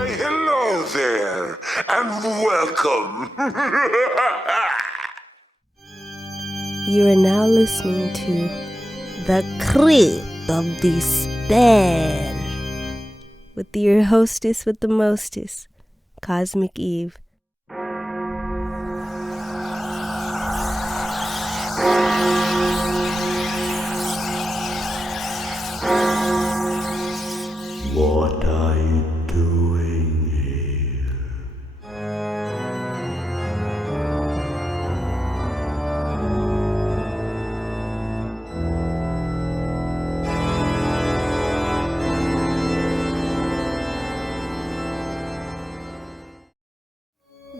Why, hello there, and welcome. You are now listening to The Crypt of Despair with your hostess with the mostest, Cosmic Eve. What are you doing here?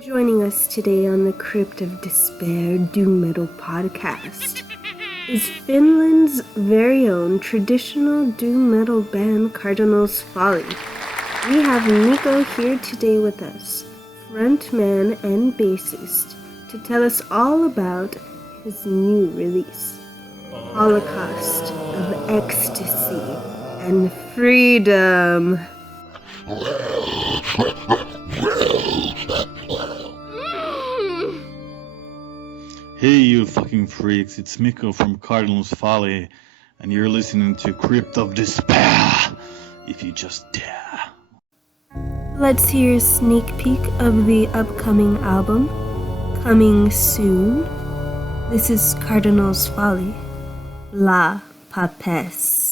Joining us today on the Crypt of Despair Doom Metal podcast is Finland's very own traditional doom metal band Cardinals Folly. We have Mikko here today with us, frontman and bassist, to tell us all about his new release, Holocaust of Ecstasy and Freedom. Hey you fucking freaks, it's Mikko from Cardinals Folly, and you're listening to Crypt of Despair, if you just dare. Let's hear a sneak peek of the upcoming album, coming soon. This is Cardinals Folly, La Papesse.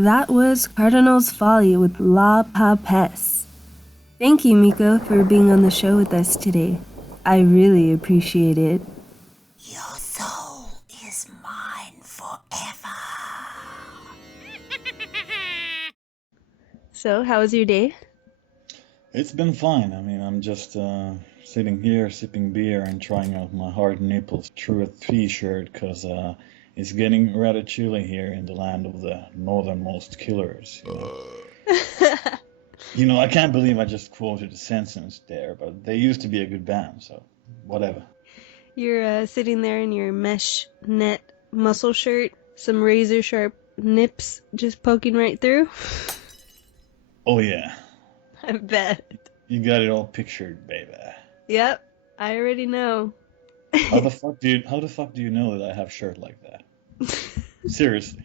That was Cardinals Folly with La Papesse. Thank you, Mikko, for being on the show with us today. I really appreciate it. Your soul is mine forever. So, how was your day? It's been fine. I mean, I'm just sitting here sipping beer and trying out my hard nipples through a t-shirt because it's getting rather chilly here in the land of the northernmost killers. You know, I can't believe I just quoted a sentence there, but they used to be a good band, so whatever. You're sitting there in your mesh net muscle shirt, some razor sharp nips just poking right through. Oh yeah, I bet. you got it all pictured, baby. Yep, I already know. How the fuck do you know that I have a shirt like that? Seriously.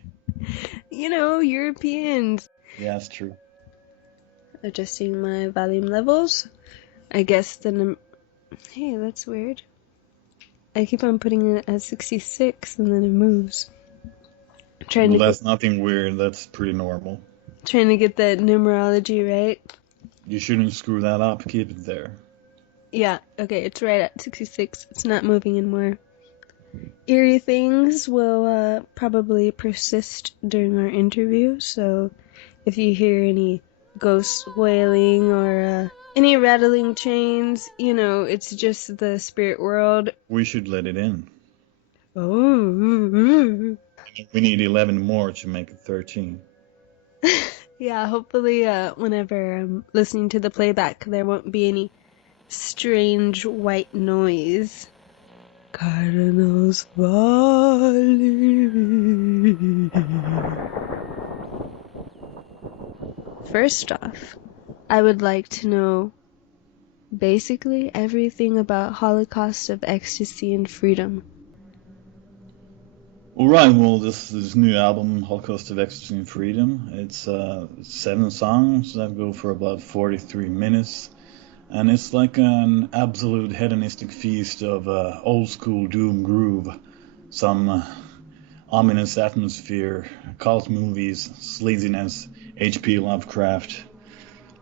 You know, Europeans. Yeah, that's true. Adjusting my volume levels. I guess hey, that's weird. I keep on putting it at 66 and then it moves. That's nothing weird, that's pretty normal. Trying to get that numerology right. You shouldn't screw that up, keep it there. Yeah, okay, it's right at 66. It's not moving anymore. Eerie things will probably persist during our interview, so if you hear any ghosts wailing or any rattling chains, you know, it's just the spirit world. We should let it in. Oh. We need 11 more to make it 13. Yeah, hopefully whenever I'm listening to the playback, there won't be any strange white noise. Cardinals Folly. First off, I would like to know basically everything about Holocaust of Ecstasy and Freedom. Alright, well, this new album, Holocaust of Ecstasy and Freedom, it's 7 songs that go for about 43 minutes. And it's like an absolute hedonistic feast of old school doom groove, some ominous atmosphere, cult movies, sleaziness, H.P. Lovecraft,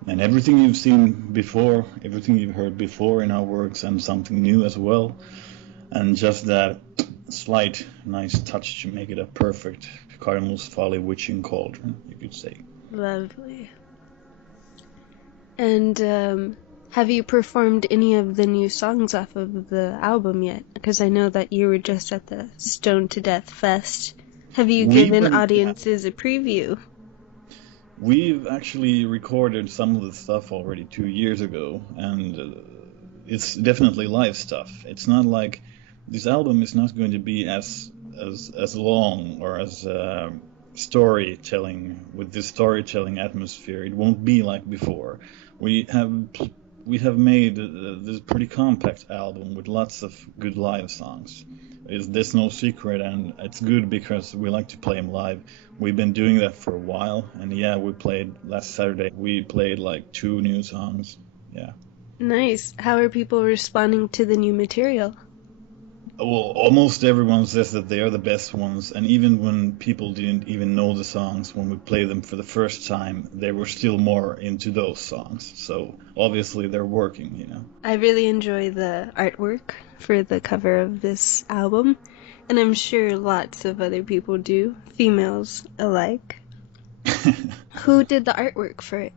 and everything you've seen before, everything you've heard before in our works, and something new as well. And just that slight, nice touch to make it a perfect Cardinals Folly witching cauldron, you could say. Lovely. And have you performed any of the new songs off of the album yet? Because I know that you were just at the Stone to Death Fest. Have you given audiences a preview? We've actually recorded some of the stuff already 2 years ago, and it's definitely live stuff. It's not like this album is not going to be as long or as storytelling with this storytelling atmosphere. It won't be like before. We have made this pretty compact album with lots of good live songs. There's no secret, and it's good because we like to play them live. We've been doing that for a while, and yeah, we played last Saturday. We played like 2 new songs. Yeah. Nice. How are people responding to the new material? Well, almost everyone says that they are the best ones, and even when people didn't even know the songs, when we played them for the first time, they were still more into those songs. So obviously they're working, you know. I really enjoy the artwork for the cover of this album, and I'm sure lots of other people do, females alike. Who did the artwork for it?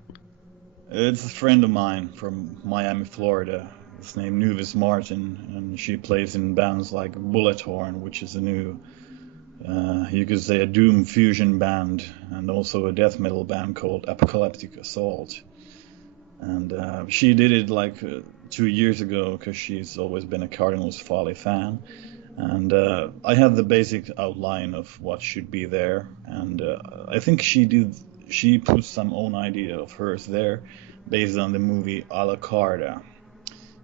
It's a friend of mine from Miami, Florida. It's named Nuvis Martin, and she plays in bands like Bullethorn, which is a new, you could say, a doom fusion band, and also a death metal band called Apocalyptic Assault. And she did it like 2 years ago because she's always been a Cardinals Folly fan. And I had the basic outline of what should be there, and I think she put some own idea of hers there based on the movie A la Carta.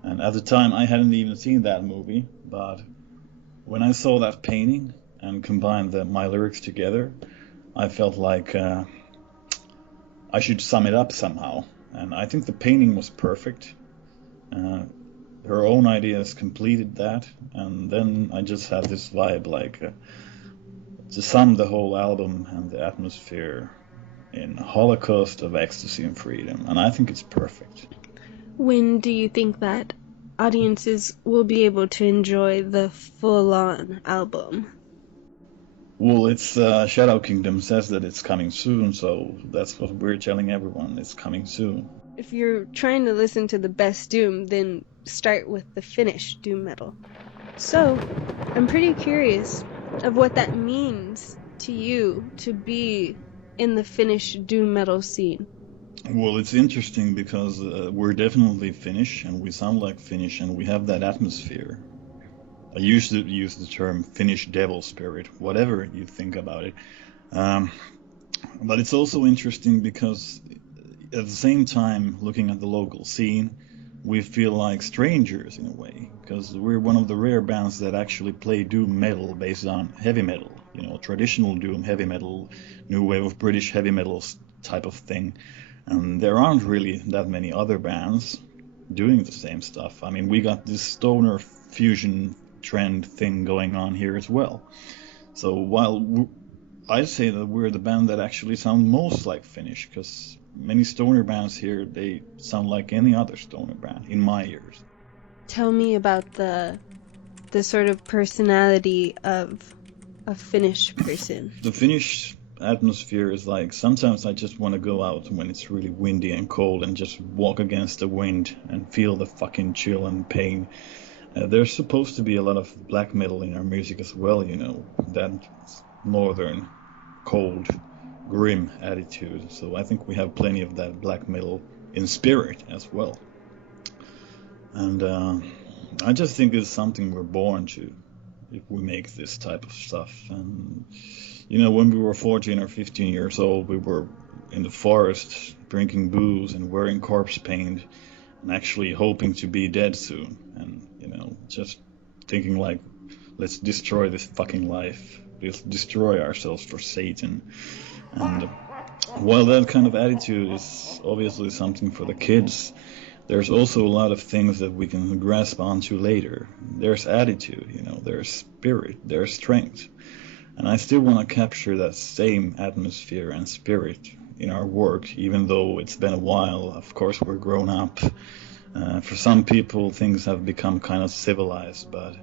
And at the time, I hadn't even seen that movie, but when I saw that painting and combined my lyrics together, I felt like I should sum it up somehow. And I think the painting was perfect. Her own ideas completed that, and then I just had this vibe, like, to sum the whole album and the atmosphere in Holocaust of Ecstasy and Freedom, and I think it's perfect. When do you think that audiences will be able to enjoy the full-on album? Well, it's Shadow Kingdom says that it's coming soon, so that's what we're telling everyone. It's coming soon. If you're trying to listen to the best Doom, then start with the Finnish Doom metal. So, I'm pretty curious of what that means to you to be in the Finnish Doom metal scene. Well, it's interesting because we're definitely Finnish, and we sound like Finnish, and we have that atmosphere. I usually use the term Finnish devil spirit, whatever you think about it. But it's also interesting because at the same time, looking at the local scene, we feel like strangers in a way, because we're one of the rare bands that actually play doom metal based on heavy metal, traditional doom heavy metal, new wave of British heavy metal type of thing. And there aren't really that many other bands doing the same stuff. I mean, we got this stoner fusion trend thing going on here as well. So while I say that we're the band that actually sound most like Finnish, because many stoner bands here, they sound like any other stoner band in my ears. Tell me about the sort of personality of a Finnish person. The Finnish atmosphere is like, sometimes I just want to go out when it's really windy and cold and just walk against the wind and feel the fucking chill and pain. There's supposed to be a lot of black metal in our music as well, that northern, cold, grim attitude. So I think we have plenty of that black metal in spirit as well. And I just think it's something we're born to if we make this type of stuff. And, when we were 14 or 15 years old, we were in the forest drinking booze and wearing corpse paint and actually hoping to be dead soon. And, just thinking like, let's destroy this fucking life. Let's destroy ourselves for Satan. And while that kind of attitude is obviously something for the kids, there's also a lot of things that we can grasp onto later. There's attitude, there's spirit, there's strength. And I still want to capture that same atmosphere and spirit in our work, even though it's been a while. Of course, we're grown up. For some people, things have become kind of civilized, but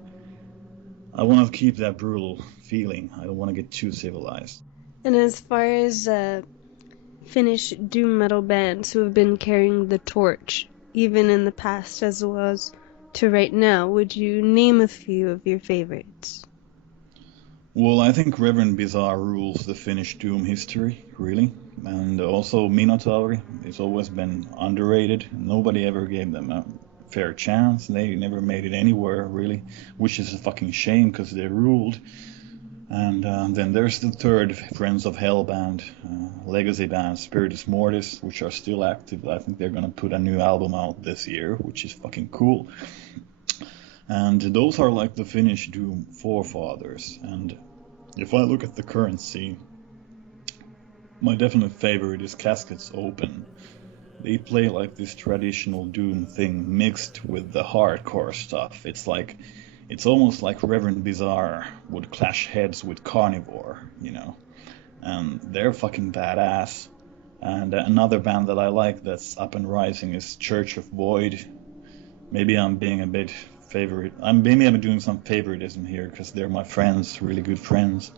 I want to keep that brutal feeling. I don't want to get too civilized. And as far as Finnish doom metal bands who have been carrying the torch, even in the past as well as to right now, would you name a few of your favorites? Well, I think Reverend Blizaro rules the Finnish doom history, really. And also Minotauri. It's always been underrated. Nobody ever gave them a fair chance. They never made it anywhere, really, which is a fucking shame because they ruled. And then there's the third Friends of Hell band, legacy band Spiritus Mortis, which are still active. I think they're going to put a new album out this year, which is fucking cool. And those are like the Finnish doom forefathers. And if I look at the current scene, my definite favorite is Caskets Open. They play like this traditional doom thing mixed with the hardcore stuff. It's almost like Reverend Blizaro would clash heads with Carnivore, And they're fucking badass. And another band that I like that's up and rising is Church of Void. Maybe I'm being a bit favorite. I'm doing some favoritism here because they're my friends, really good friends.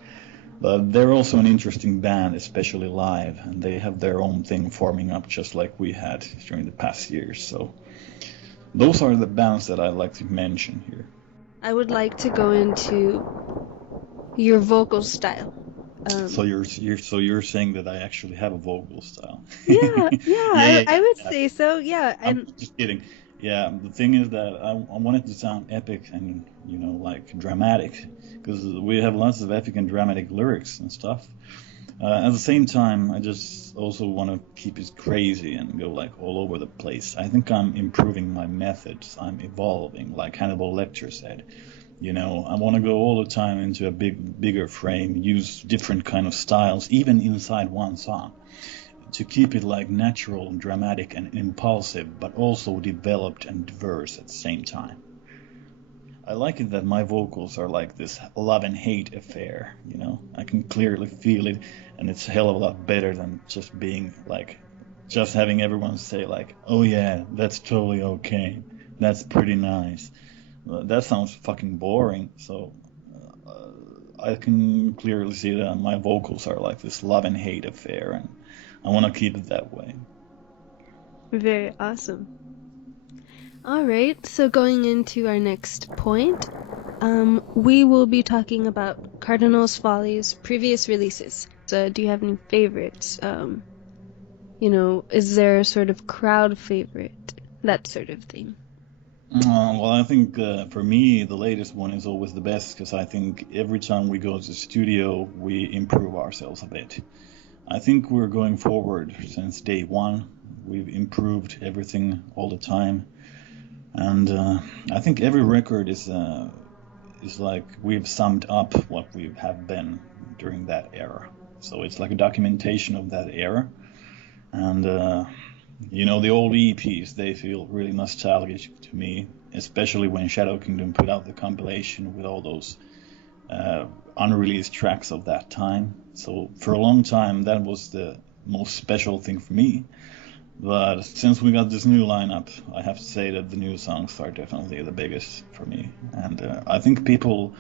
But they're also an interesting band, especially live, and they have their own thing forming up just like we had during the past years. So those are the bands that I like to mention here. I would like to go into your vocal style. So you're saying that I actually have a vocal style? Yeah, I would say so. Yeah, and I'm just kidding. Yeah, the thing is that I wanted to sound epic and like dramatic, because we have lots of epic and dramatic lyrics and stuff. At the same time, I just also want to keep it crazy and go like all over the place. I think I'm improving my methods. I'm evolving, like Hannibal Lecter said. I want to go all the time into a bigger frame, use different kind of styles, even inside one song, to keep it like natural, dramatic, and impulsive, but also developed and diverse at the same time. I like it that my vocals are like this love and hate affair, you know? I can clearly feel it, and it's a hell of a lot better than just being like, just having everyone say like, oh yeah, that's totally okay, that's pretty nice. That sounds fucking boring, so I can clearly see that my vocals are like this love and hate affair, and I want to keep it that way. Very awesome. All right, so going into our next point, we will be talking about Cardinals Folly's previous releases. So do you have any favorites? Is there a sort of crowd favorite? That sort of thing. Well, I think for me, the latest one is always the best because I think every time we go to the studio, we improve ourselves a bit. I think we're going forward since day one. We've improved everything all the time. And I think every record is like we've summed up what we have been during that era. So it's like a documentation of that era. And the old EPs, they feel really nostalgic to me, especially when Shadow Kingdom put out the compilation with all those unreleased tracks of that time. So for a long time, that was the most special thing for me. But since we got this new lineup, I have to say that the new songs are definitely the biggest for me. And I think people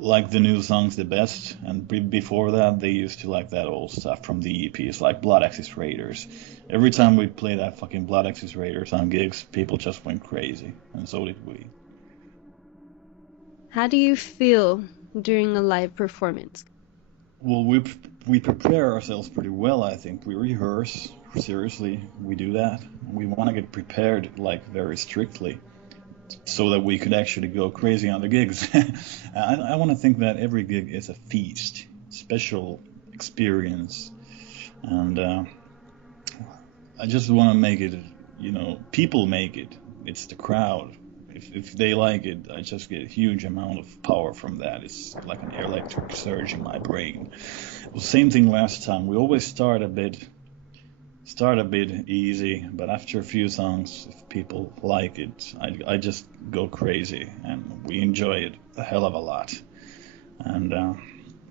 like the new songs the best, and before that they used to like that old stuff from the EPs, like Blood Axis Raiders. Every time we play that fucking Blood Axis Raiders on gigs, people just went crazy, and so did we. How do you feel during a live performance? Well, we prepare ourselves pretty well, I think. We rehearse, seriously, we do that. We want to get prepared, like, very strictly, so that we could actually go crazy on the gigs. I want to think that every gig is a feast, special experience, and I just want to make it, people make it. It's the crowd. If they like it, I just get a huge amount of power from that. It's like an electric surge in my brain. Well, same thing last time. We always start a bit easy, but after a few songs, if people like it, I just go crazy, and we enjoy it a hell of a lot. And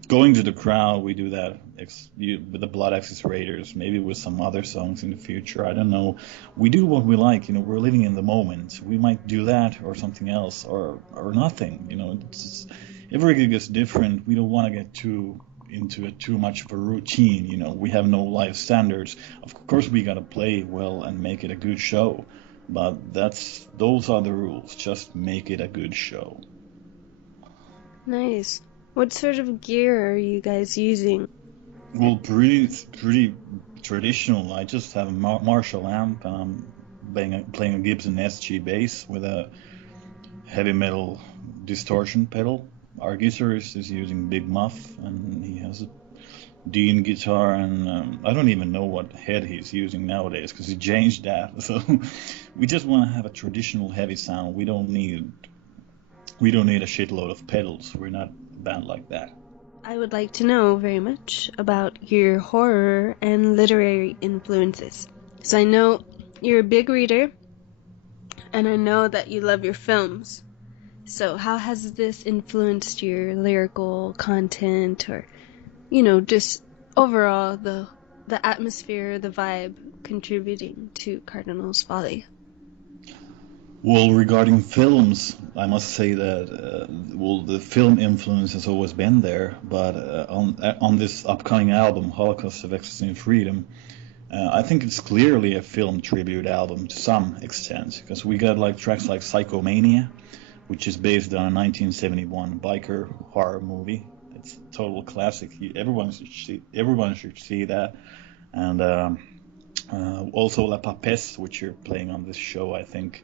going to the crowd, we do that with the Blood Axis Raiders, maybe with some other songs in the future, I don't know. We do what we like, we're living in the moment. We might do that or something else or nothing, every gig is different. We don't want to get into it too much of a routine, we have no live standards. Of course we gotta play well and make it a good show, but those are the rules. Just make it a good show. Nice. What sort of gear are you guys using? Well, pretty traditional. I just have a Marshall amp, and I'm playing a Gibson SG bass with a heavy metal distortion pedal. Our guitarist is using Big Muff, and he has a Dean guitar, and I don't even know what head he's using nowadays because he changed that. So we just want to have a traditional heavy sound. We don't need a shitload of pedals. We're not a band like that. I would like to know very much about your horror and literary influences. So I know you're a big reader, and I know that you love your films. So how has this influenced your lyrical content, or, just overall the atmosphere, the vibe contributing to Cardinals Folly? Well, regarding films, I must say that the film influence has always been there, but on this upcoming album, Holocaust of Ecstasy and Freedom, I think it's clearly a film tribute album to some extent, because we got tracks like Psychomania, which is based on a 1971 biker horror movie. It's a total classic. Everyone should see that. And also La Papesse, which you're playing on this show, I think,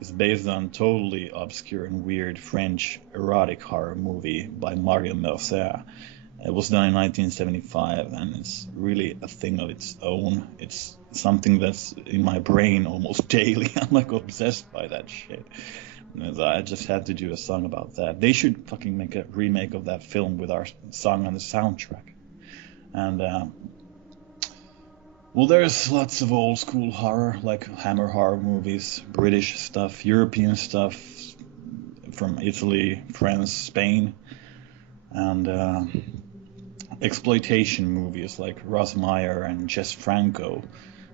is based on totally obscure and weird French erotic horror movie by Mario Mercer. It was done in 1975, and it's really a thing of its own. It's something that's in my brain almost daily. I'm obsessed by that shit. I just had to do a song about that. They should fucking make a remake of that film with our song on the soundtrack. And well, there's lots of old school horror, like Hammer horror movies, British stuff, European stuff, from Italy, France, Spain, and exploitation movies like Ross Meyer and Jess Franco.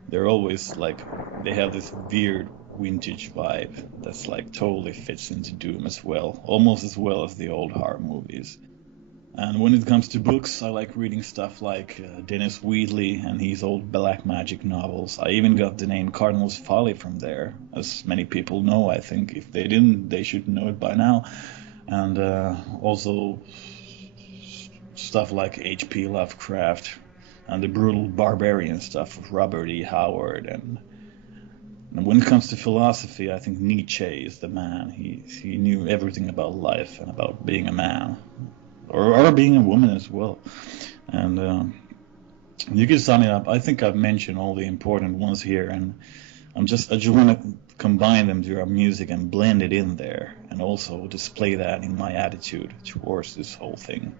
They're always like, they have this weird vintage vibe that's like totally fits into Doom as well, almost as well as the old horror movies. And when it comes to books, I like reading stuff like Dennis Wheatley and his old black magic novels. I even got the name Cardinals Folly from there, as many people know, I think. If they didn't, they should know it by now. And also stuff like H.P. Lovecraft and the brutal barbarian stuff of Robert E. Howard. And when it comes to philosophy, I think Nietzsche is the man. He knew everything about life and about being a man. Or being a woman as well. And you can sum it up. I think I've mentioned all the important ones here, and I just want to combine them to our music and blend it in there, and also display that in my attitude towards this whole thing.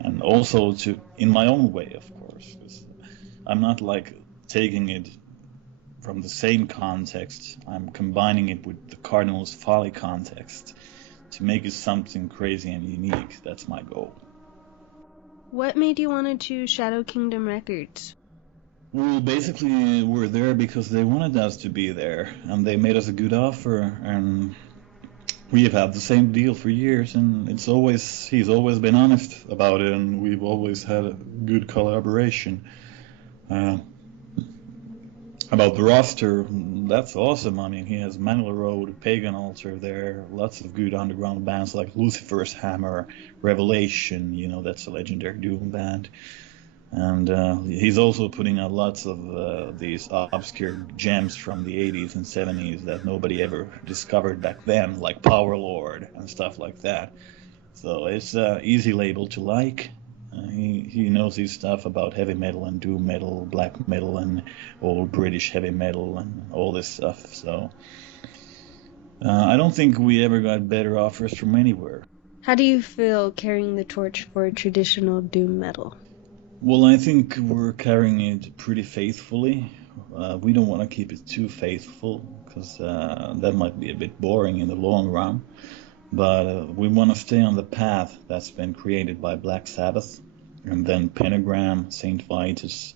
And also in my own way, of course. I'm not like taking it from the same context. I'm combining it with the Cardinals Folly context to make it something crazy and unique. That's my goal. What made you want to choose Shadow Kingdom Records? Well, basically, we're there because they wanted us to be there, and they made us a good offer, and we have had the same deal for years, and he's always been honest about it, and we've always had a good collaboration. About the roster, that's awesome. I mean, he has Manila Road, Pagan Altar there, lots of good underground bands like Lucifer's Hammer, Revelation, that's a legendary Doom band. And he's also putting out lots of these obscure gems from the 80s and 70s that nobody ever discovered back then, like Power Lord and stuff like that. So it's an easy label to like. He knows his stuff about heavy metal and doom metal, black metal and old British heavy metal and all this stuff. So I don't think we ever got better offers from anywhere. How do you feel carrying the torch for traditional doom metal? Well, I think we're carrying it pretty faithfully. We don't want to keep it too faithful because that might be a bit boring in the long run. But we want to stay on the path that's been created by Black Sabbath, and then Pentagram, Saint Vitus,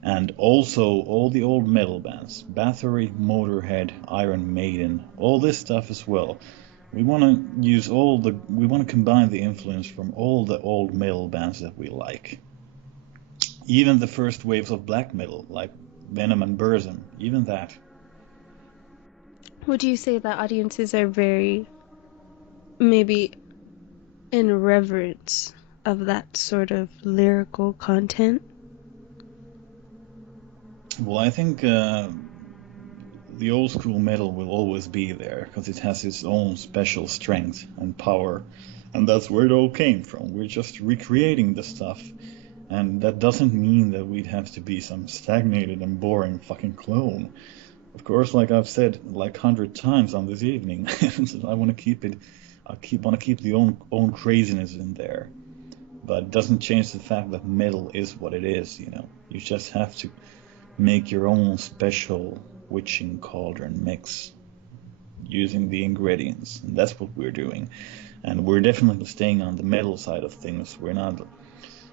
and also all the old metal bands, Bathory, Motorhead, Iron Maiden, all this stuff as well. We want to combine the influence from all the old metal bands that we like. Even the first waves of black metal, like Venom and Burzum, even that. Would you say that audiences are very, maybe, in reverence of that sort of lyrical content? Well, I think the old school metal will always be there because it has its own special strength and power, and that's where it all came from. We're just recreating the stuff, and that doesn't mean that we'd have to be some stagnated and boring fucking clone. Of course, like I've said like 100 times on this evening, I want to keep it. Want to keep the own craziness in there, but it doesn't change the fact that metal is what it is. You just have to make your own special witching cauldron mix using the ingredients, and that's what we're doing. And we're definitely staying on the metal side of things. We're not.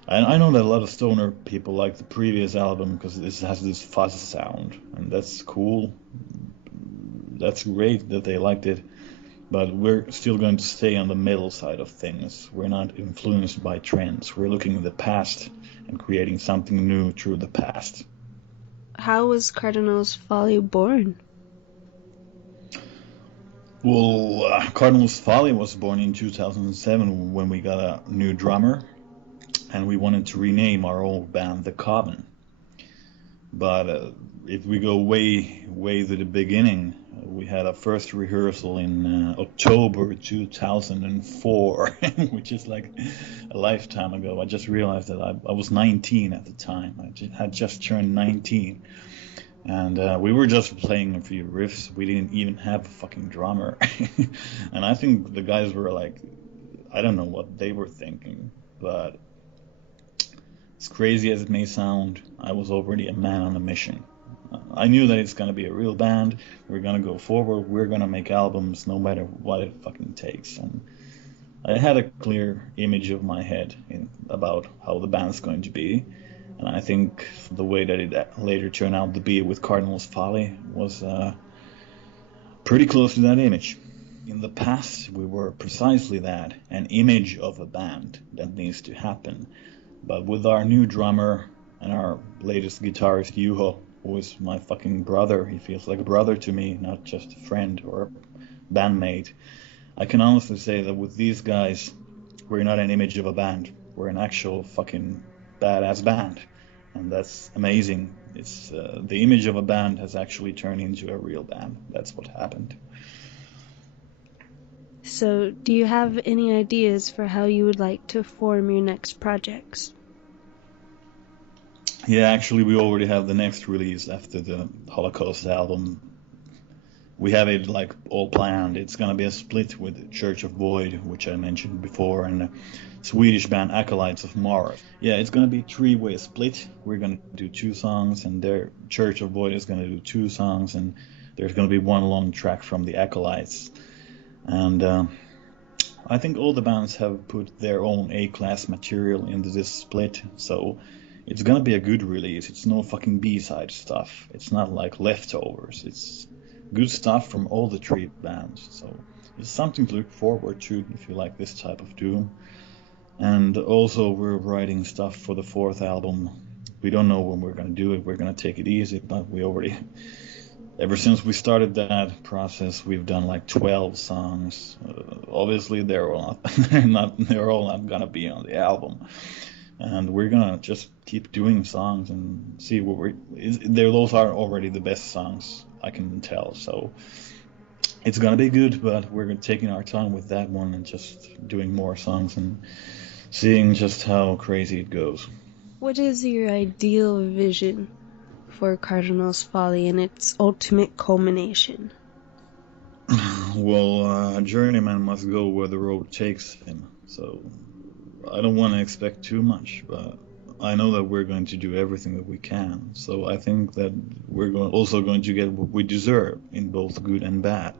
I know that a lot of stoner people like the previous album because this has this fuzz sound, and that's cool. That's great that they liked it. But we're still going to stay on the metal side of things. We're not influenced by trends. We're looking at the past and creating something new through the past. How was Cardinals Folly born? Well, Cardinals Folly was born in 2007 when we got a new drummer, and we wanted to rename our old band The Coven. But if we go way to the beginning, we had a first rehearsal in October 2004, which is like a lifetime ago. I just realized that I was 19 at the time. I had just turned 19. And we were just playing a few riffs. We didn't even have a fucking drummer. And I think the guys were like, I don't know what they were thinking, but as crazy as it may sound, I was already a man on a mission. I knew that it's gonna be a real band. We're gonna go forward. We're gonna make albums no matter what it fucking takes. And I had a clear image of my head about how the band's going to be. And I think the way that it later turned out to be with Cardinals Folly was pretty close to that image. In the past, we were precisely that, an image of a band that needs to happen. But with our new drummer and our latest guitarist, Juho, who is my fucking brother, he feels like a brother to me, not just a friend or a bandmate, I can honestly say that with these guys, we're not an image of a band. We're an actual fucking badass band. And that's amazing. It's the image of a band has actually turned into a real band. That's what happened. So, do you have any ideas for how you would like to form your next projects? Yeah, actually, we already have the next release after the Holocaust album. We have it like all planned. It's gonna be a split with Church of Void, which I mentioned before, and the Swedish band Acolytes of Mars. Yeah, it's gonna be a three-way split. We're gonna do 2 songs, and their Church of Void is gonna do 2 songs, and there's gonna be 1 long track from the Acolytes. And I think all the bands have put their own A-class material into this split, so it's gonna be a good release. It's no fucking B-side stuff. It's not like leftovers. It's good stuff from all the 3 bands, so it's something to look forward to if you like this type of doom. And also we're writing stuff for the 4th album. We don't know when we're gonna do it. We're gonna take it easy, but we already, ever since we started that process, we've done like 12 songs. Obviously they're all not gonna be on the album. And we're gonna just keep doing songs and see what those are already the best songs I can tell, so it's gonna be good, but we're taking our time with that one and just doing more songs and seeing just how crazy it goes. What is your ideal vision for Cardinals Folly and its ultimate culmination? Well, a journeyman must go where the road takes him, so I don't want to expect too much, but I know that we're going to do everything that we can, so I think that we're also going to get what we deserve in both good and bad.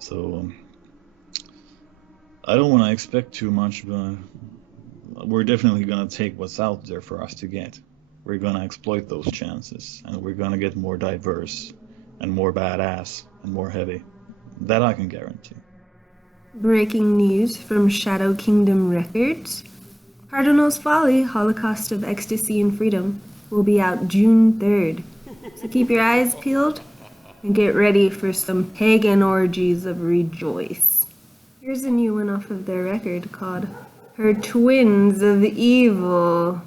So I don't want to expect too much, but we're definitely going to take what's out there for us to get. We're going to exploit those chances, and we're going to get more diverse and more badass and more heavy. That I can guarantee. Breaking news from Shadow Kingdom Records. Cardinals Folly, Holocaust of Ecstasy and Freedom, will be out June 3rd. So keep your eyes peeled and get ready for some pagan orgies of rejoice. Here's a new one off of their record called Her Twins of Evil.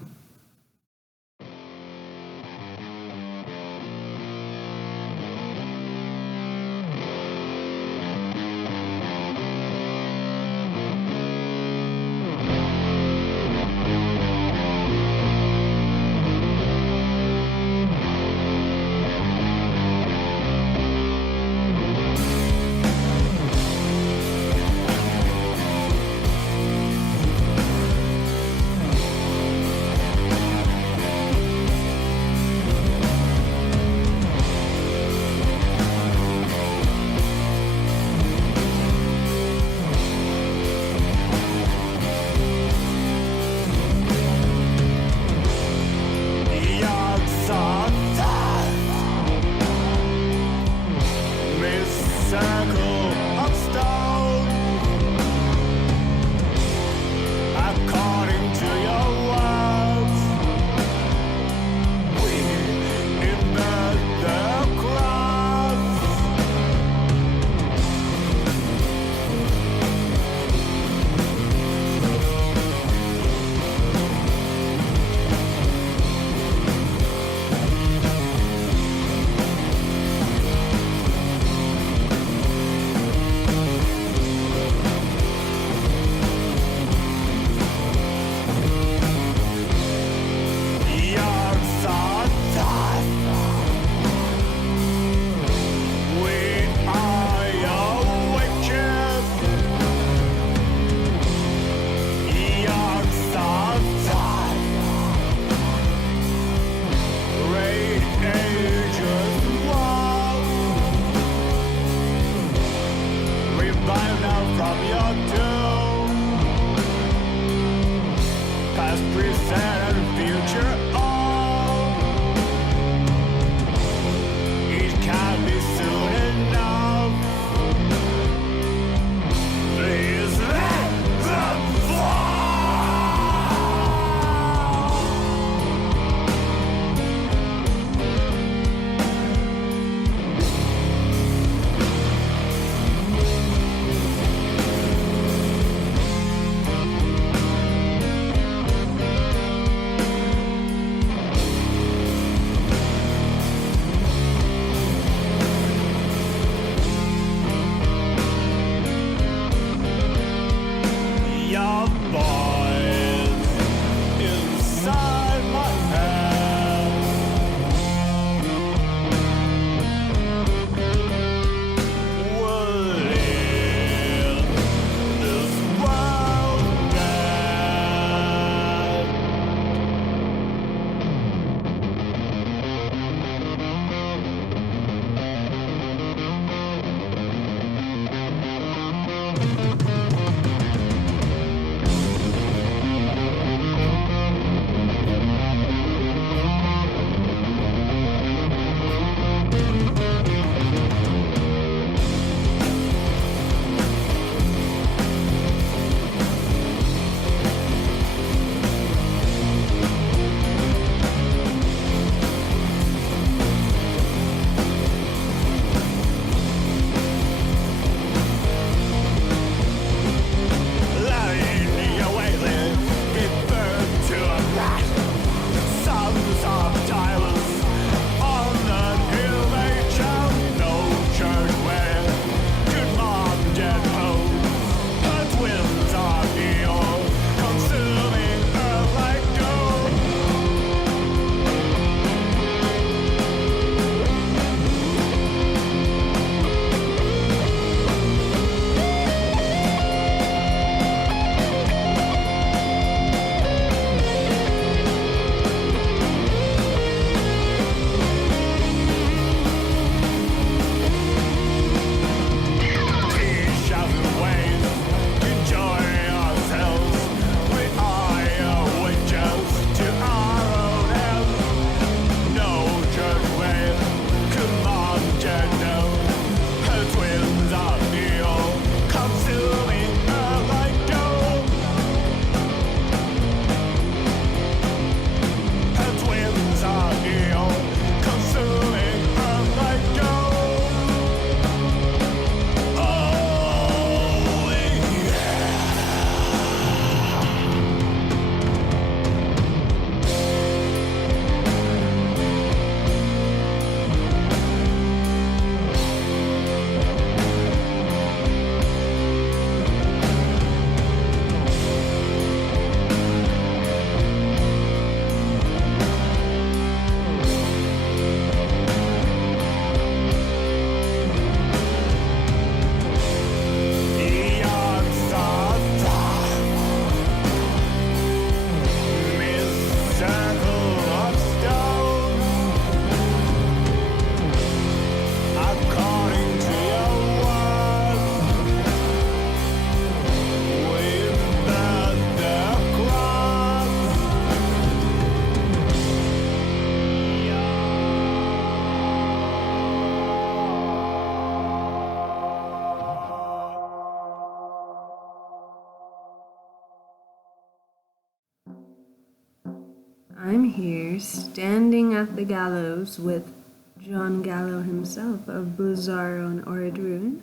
I'm here standing at the gallows with John Gallo himself of Blizaro and Orodruin,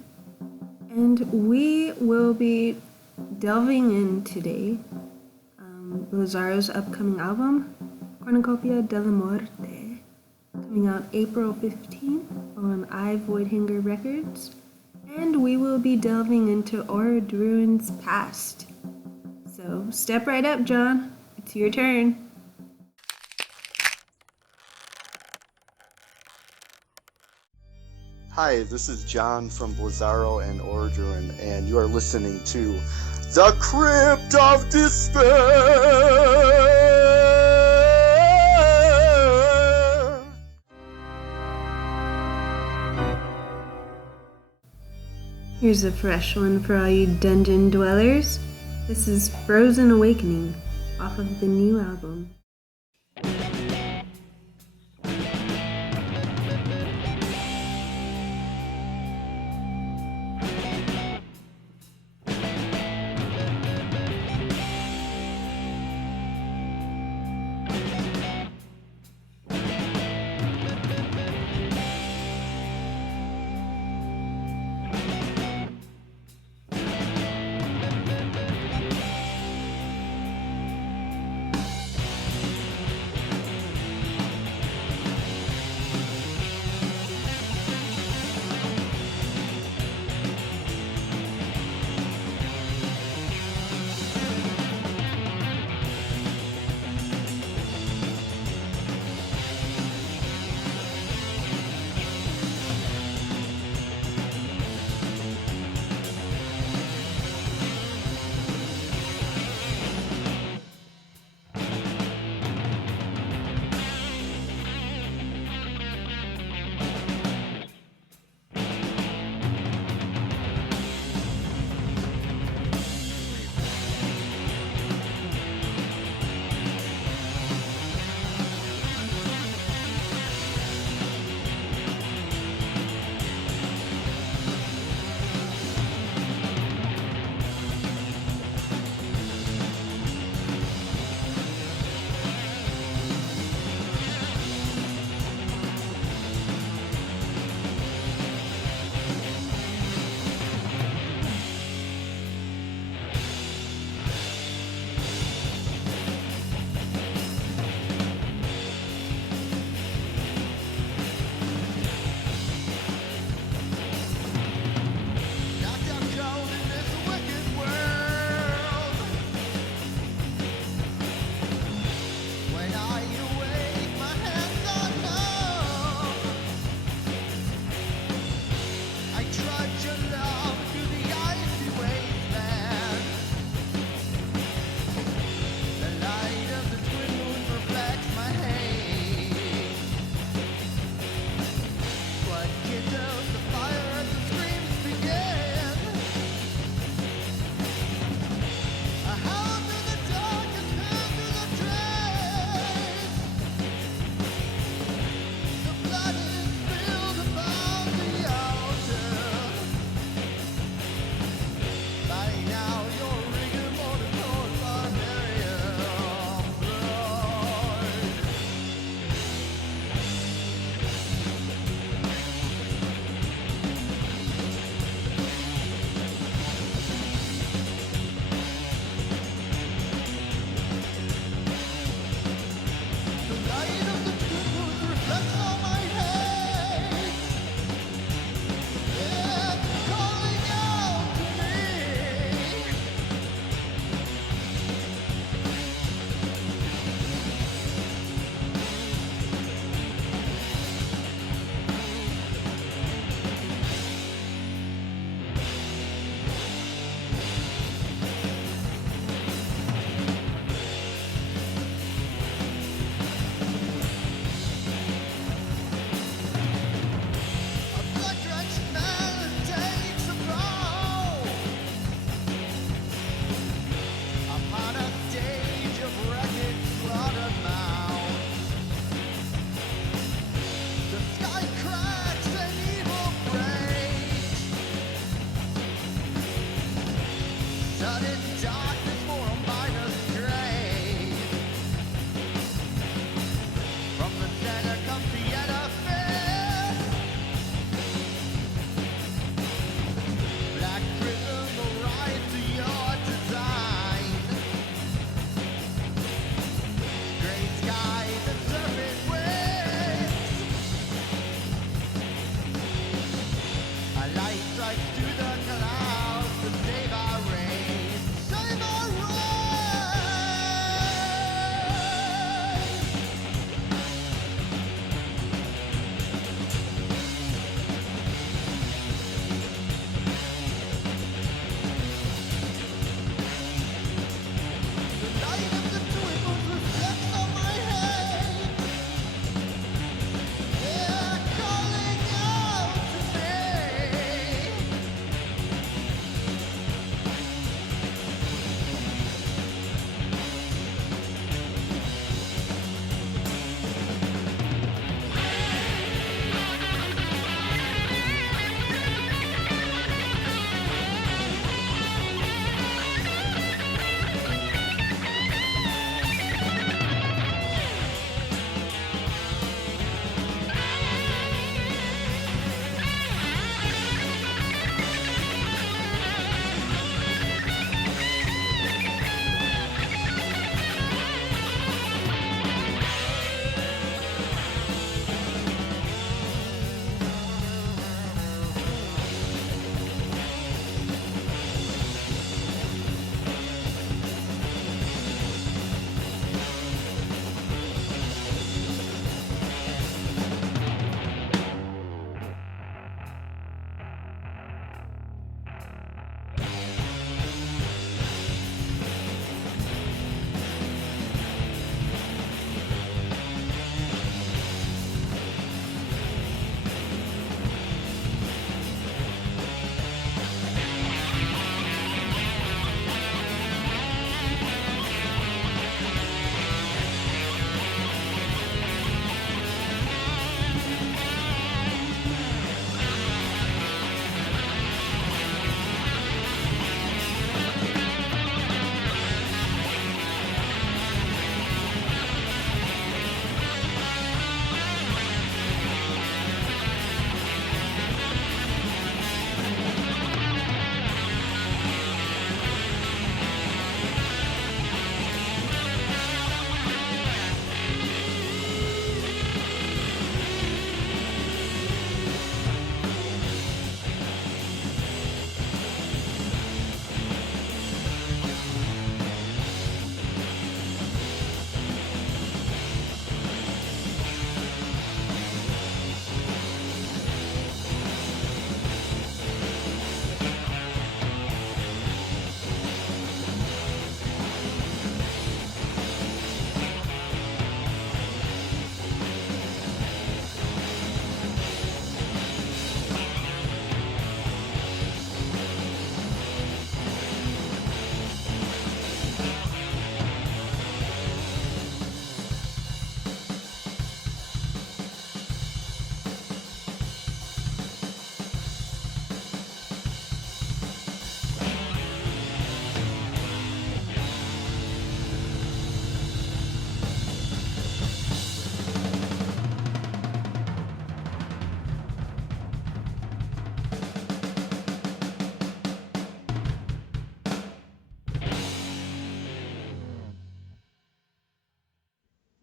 and we will be delving in today Blizaro's upcoming album, Cornucopia della Morte, coming out April 15th on I Voidhanger Records, and we will be delving into Orodruin's past. So step right up, John. It's your turn. Hi, this is John from Blizaro and Orodruin, and you are listening to The Crypt of Despair! Here's a fresh one for all you dungeon dwellers. This is Frozen Awakening, off of the new album.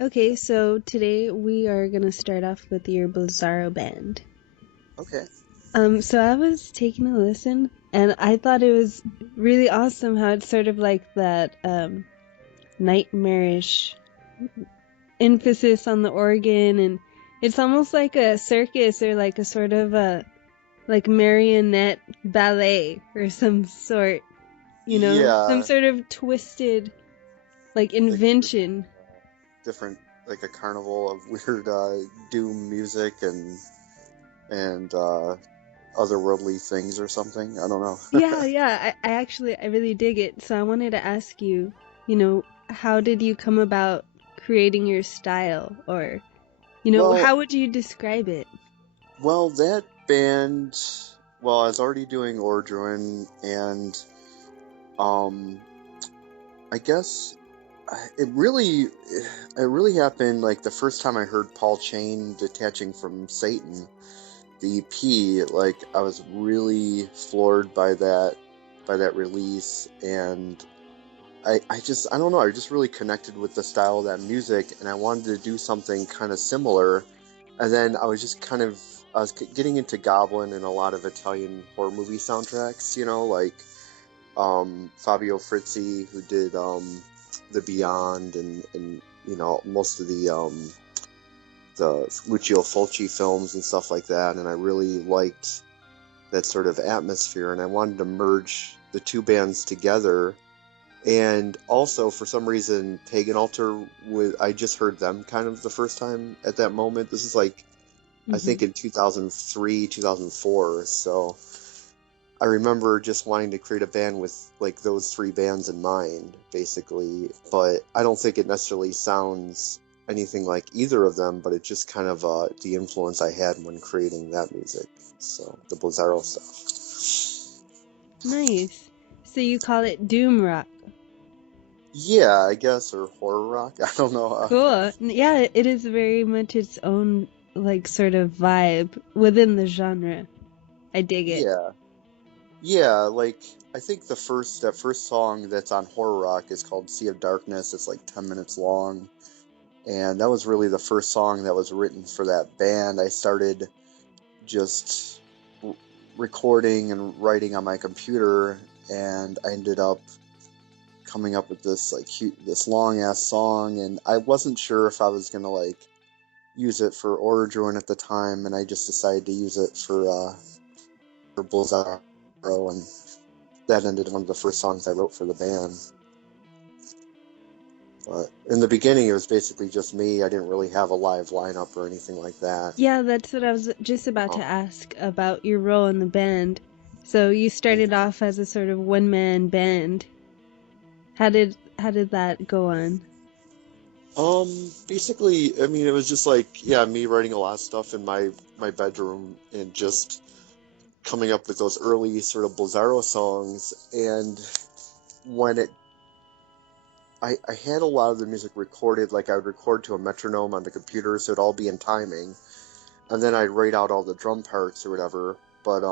Okay, so today we are gonna start off with your Blizaro band. Okay. So I was taking a listen, and I thought it was really awesome how it's sort of like that nightmarish emphasis on the organ, and it's almost like a circus or like a sort of a like marionette ballet or some sort, Yeah. some sort of twisted like invention. Different, like a carnival of weird doom music and otherworldly things or something. I don't know. Yeah. I really dig it. So I wanted to ask you, how did you come about creating your style, or, Well- how would you describe it? Well, that band. Well, I was already doing Orodruin, and I guess it really happened like the first time I heard Paul Chain Detaching from Satan, the EP. Like, I was really floored by that release, and I don't know, I just really connected with the style of that music, and I wanted to do something kind of similar. And then I was just kind of I was getting into Goblin and a lot of Italian horror movie soundtracks, you know, like Fabio Frizzi, who did The Beyond and you know, most of the Lucio Fulci films and stuff like that, and I really liked that sort of atmosphere, and I wanted to merge the two bands together. And also, for some reason, Pagan Altar, I just heard them kind of the first time at that moment. This is like, I think in 2003, 2004, so I remember just wanting to create a band with like those three bands in mind, basically, but I don't think it necessarily sounds anything like either of them, but it's just kind of the influence I had when creating that music, so the Blizaro stuff. Nice. So you call it doom rock. Yeah, I guess, or horror rock. I don't know. Cool. Yeah, it is very much its own like sort of vibe within the genre. I dig it. Yeah, like I think that first song that's on horror rock is called Sea of Darkness. It's like 10 minutes long, and that was really the first song that was written for that band. I started just recording and writing on my computer, and I ended up coming up with this this long ass song, and I wasn't sure if I was gonna like use it for Orodruin at the time, and I just decided to use it for Blizaro, and that ended one of the first songs I wrote for the band. But in the beginning, it was basically just me. I didn't really have a live lineup or anything like that. Yeah, that's what I was just about to ask about your role in the band. So you started off as a sort of one-man band. How did that go on? Basically, I mean, it was just like, yeah, me writing a lot of stuff in my bedroom and just coming up with those early sort of Blizaro songs. And when I had a lot of the music recorded, like I would record to a metronome on the computer, so it'd all be in timing, and then I'd write out all the drum parts or whatever. But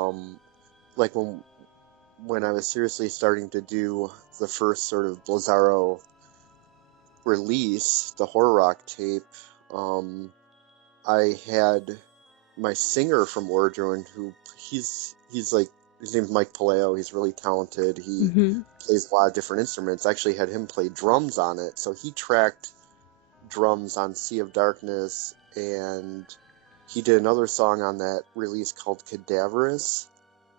like when I was seriously starting to do the first sort of Blizaro release, the horror rock tape, I had my singer from Orodruin, who he's like, his name's Mike Paleo. He's really talented. He plays a lot of different instruments. I actually had him play drums on it. So he tracked drums on Sea of Darkness, and he did another song on that release called Cadaverous.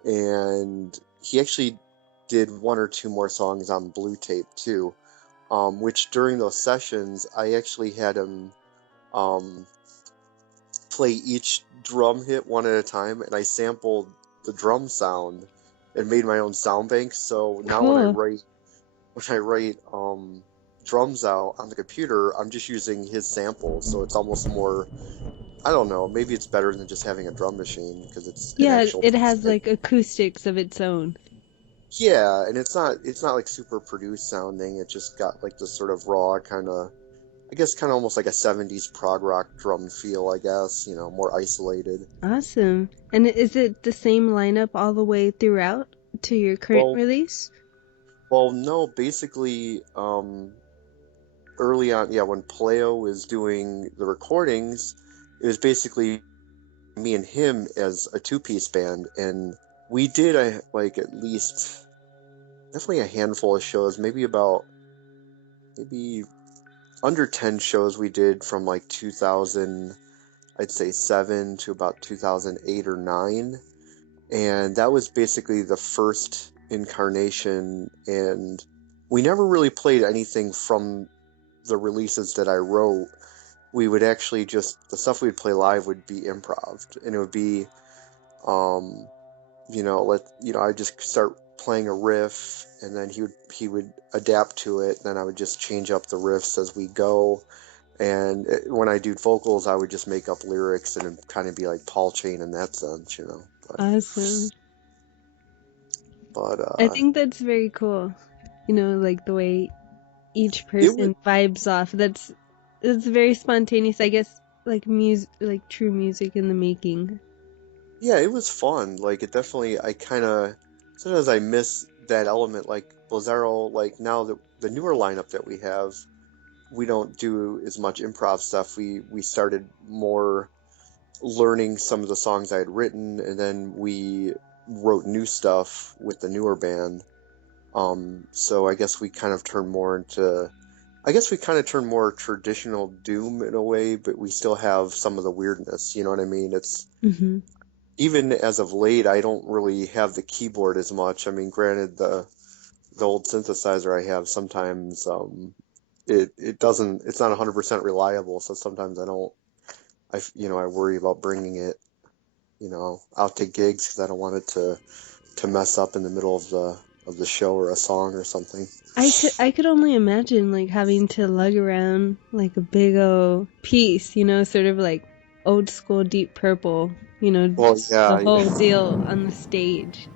And he actually did one or two more songs on Blue Tape too, which during those sessions, I actually had him play each drum hit one at a time, and I sampled the drum sound and made my own sound bank. So now Cool. when I write drums out on the computer, I'm just using his samples. So it's almost more, I don't know, maybe it's better than just having a drum machine, because it's an actual it has like acoustics of its own. Yeah, and it's not like super produced sounding. It just got like this sort of raw kind of, I guess, kind of almost like a 70s prog rock drum feel, I guess, you know, more isolated. Awesome. And is it the same lineup all the way throughout to your current release? Well, no, basically, early on, yeah, when Paleo was doing the recordings, it was basically me and him as a two-piece band, and we did at least definitely a handful of shows, maybe under 10 shows we did from like 2000, I'd say 7 to about 2008 or 9, and that was basically the first incarnation, and we never really played anything from the releases that I wrote. We would actually the stuff we'd play live would be improv, and it would be I'd just start playing a riff, and then he would adapt to it, and then I would just change up the riffs as we go. And when I do vocals, I would just make up lyrics, and it'd kind of be like Paul Chain in that sense, you know. Awesome. But I think that's very cool. You know, like the way each person vibes off. That's very spontaneous, I guess, like music, like true music in the making. Yeah, it was fun. Like, it definitely, sometimes I miss that element. Like, Blizaro, like, now the newer lineup that we have, we don't do as much improv stuff. We started more learning some of the songs I had written, and then we wrote new stuff with the newer band. So I guess we kind of turned more traditional doom in a way, but we still have some of the weirdness. You know what I mean? It's Mm-hmm. even as of late, I don't really have the keyboard as much. I mean, granted, the old synthesizer I have sometimes it's not 100% reliable, so sometimes I worry about bringing it out to gigs because I don't want it to mess up in the middle of the show or a song or something. I could only imagine like having to lug around like a big old piece, sort of like old school Deep Purple, Well, the yeah, whole deal on the stage.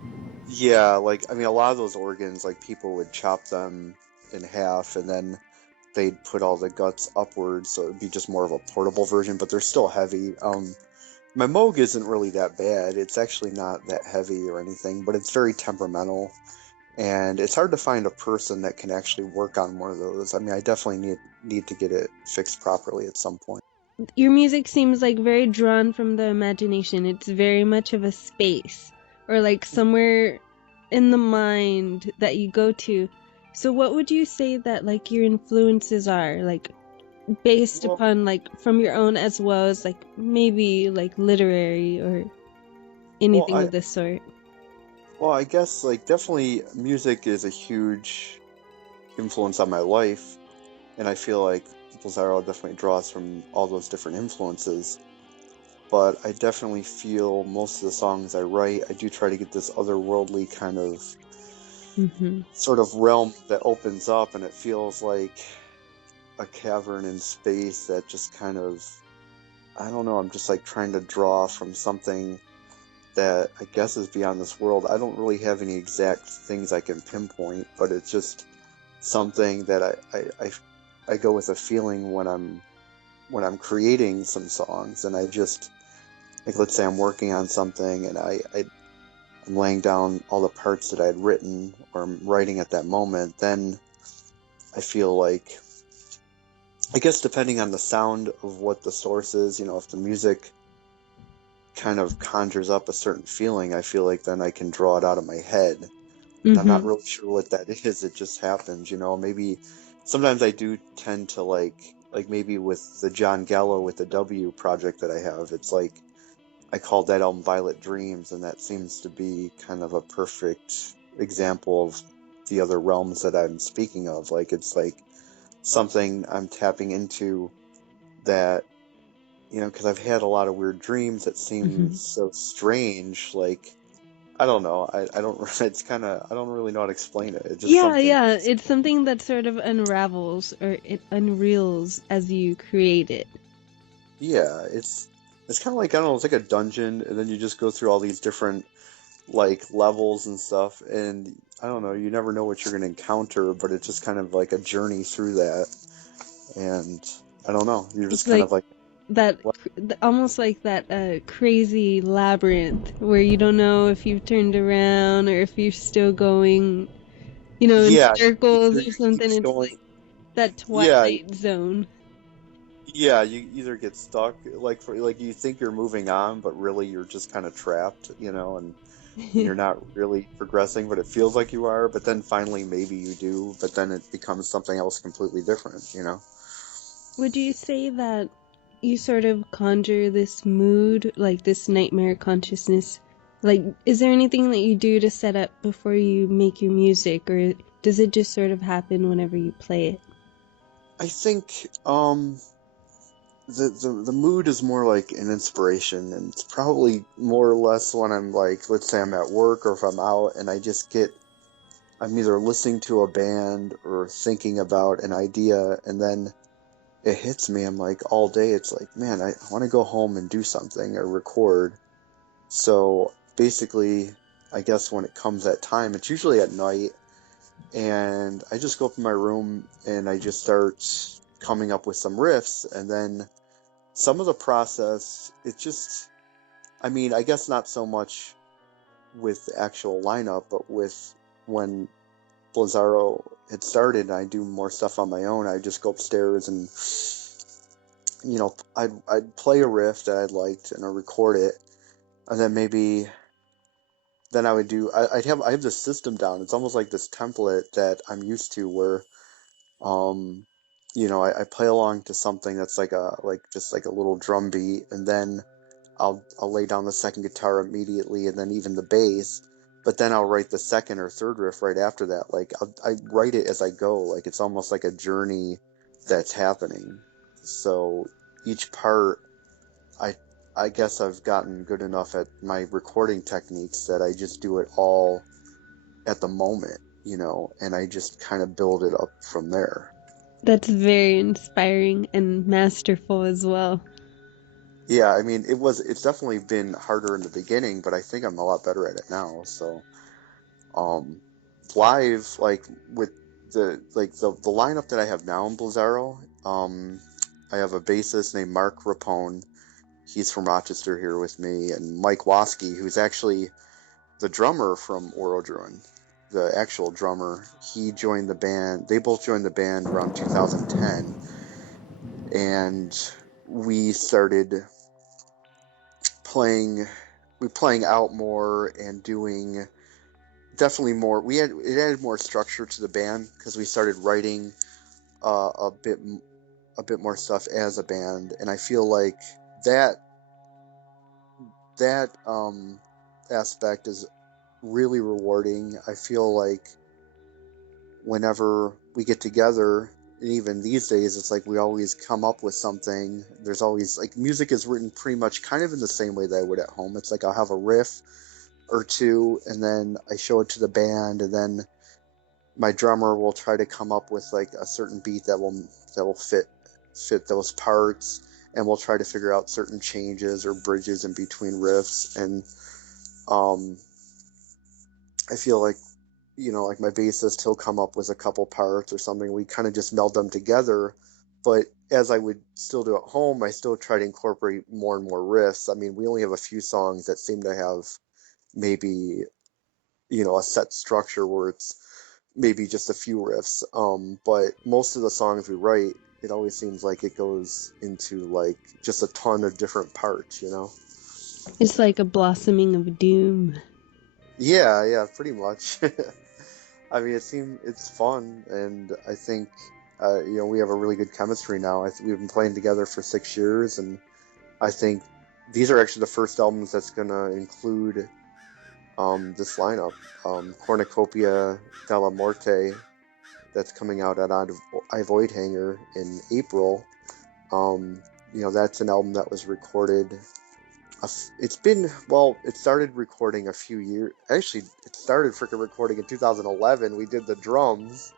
yeah. Like, I mean, a lot of those organs, like, people would chop them in half, and then they'd put all the guts upwards, so it'd be just more of a portable version. But they're still heavy. My Moog isn't really that bad. It's actually not that heavy or anything, but it's very temperamental. And it's hard to find a person that can actually work on one of those. I mean, I definitely need to get it fixed properly at some point. Your music seems like very drawn from the imagination. It's very much of a space or like somewhere in the mind that you go to. So what would you say that like your influences are, like based Well, upon like from your own as well as like maybe like literary or well, anything I of this sort? well, I guess like definitely music is a huge influence on my life, and I feel like Blizaro definitely draws from all those different influences. But I definitely feel most of the songs I write, I do try to get this otherworldly kind of Mm-hmm. sort of realm that opens up, and it feels like a cavern in space that just kind of, I don't know, I'm just like trying to draw from something that I guess is beyond this world. I don't really have any exact things I can pinpoint, but it's just something that I go with a feeling when I'm creating some songs, and I just, like, let's say I'm working on something and I'm laying down all the parts that I had written or I'm writing at that moment, then I feel like, I guess depending on the sound of what the source is, if the music kind of conjures up a certain feeling, I feel like then I can draw it out of my head. And I'm not Mm-hmm. really sure what that is. It just happens, maybe sometimes I do tend to like maybe with the John Gallo with the W project that I have, it's like I called that album Violet Dreams, and that seems to be kind of a perfect example of the other realms that I'm speaking of. Like, it's like something I'm tapping into that, because I've had a lot of weird dreams that seem Mm-hmm. so strange. Like, I don't know. I don't, it's kind of, I don't really know how to explain it. It's just Yeah, something. yeah. It's something that sort of unravels or it unreels as you create it. Yeah, it's kind of like, I don't know, it's like a dungeon, and then you just go through all these different like levels and stuff, and I don't know, you never know what you're going to encounter, but it's just kind of like a journey through that, and I don't know, you're just It's kind like of like, that, what? almost like that crazy labyrinth where you don't know if you've turned around or if you're still going, in Yeah, circles either or you something. keep It's going, like that yeah, Twilight Zone. yeah, you either get stuck, like, for like, you think you're moving on, but really you're just kind of trapped, and you're not really progressing, but it feels like you are, but then finally maybe you do, but then it becomes something else completely different. Would you say that you sort of conjure this mood, like this nightmare consciousness? Like, is there anything that you do to set up before you make your music, or does it just sort of happen whenever you play it? I think the mood is more like an inspiration, and it's probably more or less when I'm like, let's say I'm at work or if I'm out and I'm either listening to a band or thinking about an idea, and then it hits me. I'm like, all day it's like, man, I want to go home and do something or record. So basically, I guess when it comes that time, it's usually at night, and I just go up in my room and I just start coming up with some riffs, and then some of the process, it's just, I mean, I guess not so much with the actual lineup, but with when Blizaro had started and I do more stuff on my own, I just go upstairs and I'd play a riff that I'd liked and I'd record it, and then maybe then I would do. I have this system down. It's almost like this template that I'm used to, where um, I play along to something that's just like a little drum beat, and then I'll lay down the second guitar immediately, and then even the bass. But then I'll write the second or third riff right after that. Like I write it as I go. Like it's almost like a journey that's happening. So each part, I I guess I've gotten good enough at my recording techniques that I just do it all at the moment, and I just kind of build it up from there. That's very inspiring and masterful as well. Yeah, I mean, it's definitely been harder in the beginning, but I think I'm a lot better at it now. So, um, live, like with the lineup that I have now in Blizaro, I have a bassist named Mark Rapone. He's from Rochester here with me, and Mike Waskey, who's actually the drummer from Orodruin, the actual drummer. He joined the band. They both joined the band around 2010, and we started playing out more and doing definitely more. It added more structure to the band because we started writing a bit more stuff as a band, and I feel like that aspect is really rewarding. I feel like whenever we get together, and even these days, it's like we always come up with something. There's always, like, music is written pretty much kind of in the same way that I would at home. It's like I'll have a riff or two, and then I show it to the band, and then my drummer will try to come up with like a certain beat that will fit those parts, and we'll try to figure out certain changes or bridges in between riffs. And I feel like, like my bassist, he'll come up with a couple parts or something. We kind of just meld them together. But as I would still do at home, I still try to incorporate more and more riffs. I mean, we only have a few songs that seem to have maybe, a set structure where it's maybe just a few riffs. But most of the songs we write, it always seems like it goes into like just a ton of different parts, It's like a blossoming of doom. Yeah, pretty much. I mean, it's fun, and I think, we have a really good chemistry now. We've been playing together for 6 years, and I think these are actually the first albums that's gonna include this lineup. Cornucopia della Morte, that's coming out at I Void Hanger in April. That's an album that was recorded. It started recording a few years. Actually, it started freaking recording in 2011. We did the drums,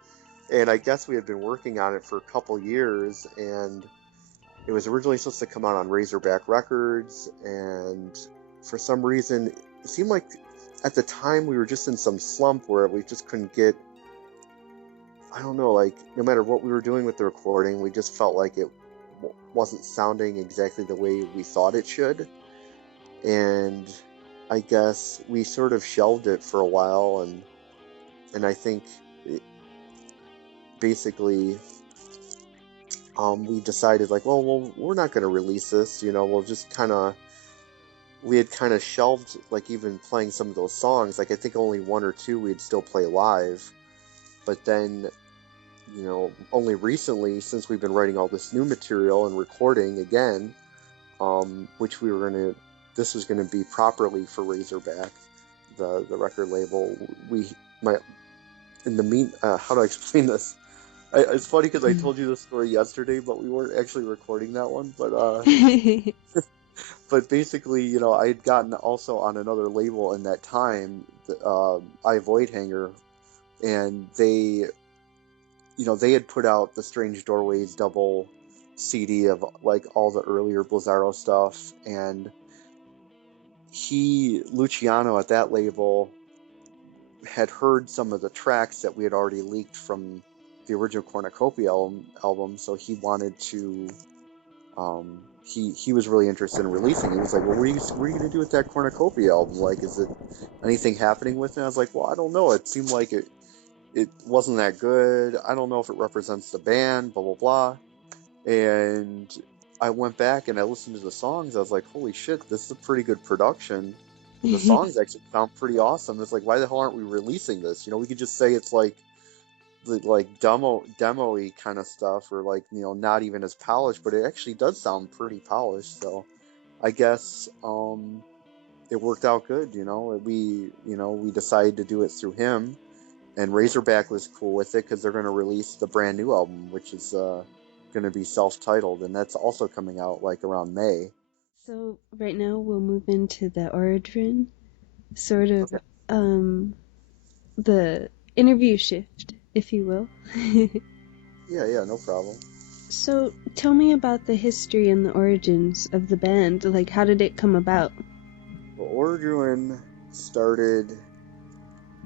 and I guess we had been working on it for a couple years, and it was originally supposed to come out on Razorback Records, and for some reason, it seemed like at the time we were just in some slump where we just couldn't get, I don't know, like, no matter what we were doing with the recording, we just felt like it wasn't sounding exactly the way we thought it should. And I guess we sort of shelved it for a while, and I think basically we decided, like, well, we're not going to release this, we'll just we had kind of shelved, like, even playing some of those songs. Like, I think only one or two we'd still play live, but then, only recently, since we've been writing all this new material and recording again, which this was going to be properly for Razorback, the record label. How do I explain this? It's funny because I told you this story yesterday, but we weren't actually recording that one. But but basically, I had gotten also on another label in that time, I Void Hanger, and they had put out the Strange Doorways double CD of like all the earlier Blizaro stuff, and Luciano at that label had heard some of the tracks that we had already leaked from the original Cornucopia album, so he wanted to, he was really interested in releasing it. He was like, well, what are you going to do with that Cornucopia album? Like, is it anything happening with it? I was like, well, I don't know. It seemed like it wasn't that good. I don't know if it represents the band, blah, blah, blah. And I went back and I listened to the songs. I was like, holy shit, this is a pretty good production. The songs actually sound pretty awesome. It's like, why the hell aren't we releasing this? We could just say it's like demo-y kind of stuff, or like, not even as polished, but it actually does sound pretty polished. So I guess it worked out good. We decided to do it through him, and Razorback was cool with it because they're going to release the brand new album, which is going to be self-titled, and that's also coming out like around May. So right now we'll move into the Orodruin, sort of the interview shift, if you will. Yeah, no problem. So tell me about the history and the origins of the band. Like, how did it come about? Well, Orodruin started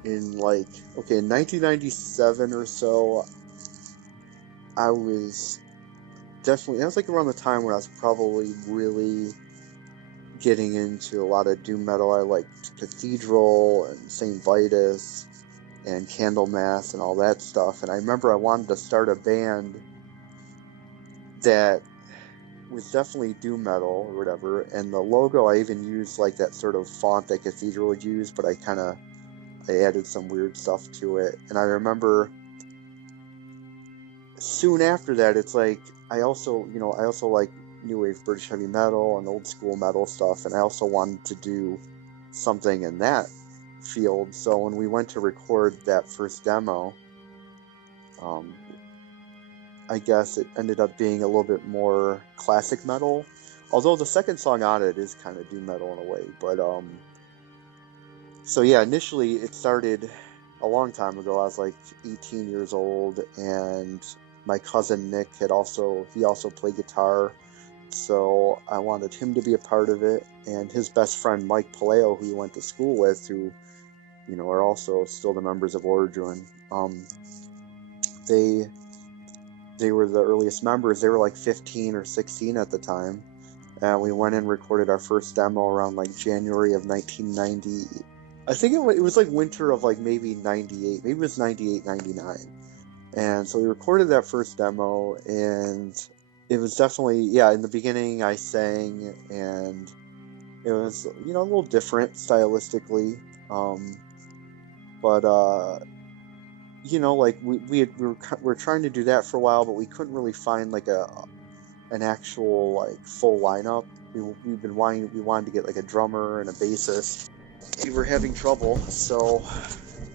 in 1997 or so. That was like around the time when I was probably really getting into a lot of doom metal. I liked Cathedral and St. Vitus and Candlemass and all that stuff. And I remember I wanted to start a band that was definitely doom metal or whatever. And the logo, I even used like that sort of font that Cathedral would use, but I added some weird stuff to it. And I remember soon after that, it's like I also like new wave British heavy metal and old school metal stuff, and I also wanted to do something in that field. So when we went to record that first demo, I guess it ended up being a little bit more classic metal, although the second song on it is kind of doom metal in a way. But so yeah, initially it started a long time ago. I was like 18 years old, and my cousin Nick also played guitar, so I wanted him to be a part of it. And his best friend Mike Paleo, who he went to school with, who are also still the members of Orodruin, they were the earliest members. They were like 15 or 16 at the time, and we went and recorded our first demo around like January of 1990. I think it was like winter of like maybe 98, maybe it was 98, 99. And so we recorded that first demo, and it was definitely, yeah, in the beginning I sang, and it was, a little different stylistically. But like we were trying to do that for a while, but we couldn't really find like an actual like full lineup. We wanted to get like a drummer and a bassist. We were having trouble, so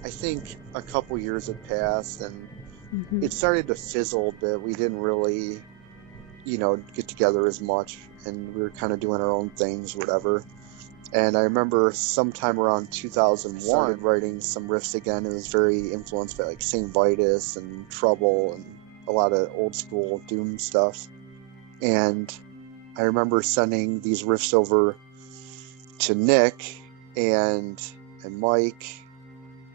I think a couple years had passed, and it started to fizzle a bit. We didn't really, get together as much, and we were kind of doing our own things, whatever. And I remember sometime around 2001, started writing some riffs again. It was very influenced by like St. Vitus and Trouble and a lot of old school doom stuff. And I remember sending these riffs over to Nick and Mike.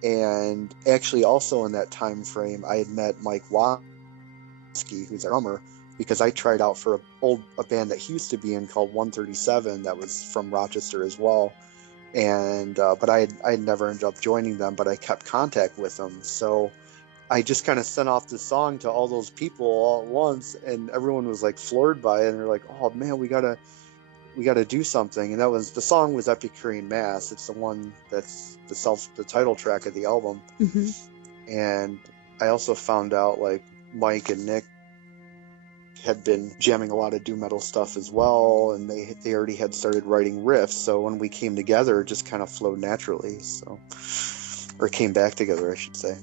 And actually also in that time frame, I had met Mike Watsky, who's a drummer, because I tried out for a band that he used to be in called 137 that was from Rochester as well. And but I had never ended up joining them, but I kept contact with them. So I just kind of sent off the song to all those people all at once, and everyone was like floored by it, and they're like, oh man, we gotta do something. And the song was Epicurean Mass. It's the one that's the title track of the album. And I also found out like Mike and Nick had been jamming a lot of doom metal stuff as well, and they already had started writing riffs. So when we came together, it just kind of flowed naturally. Or came back together, I should say.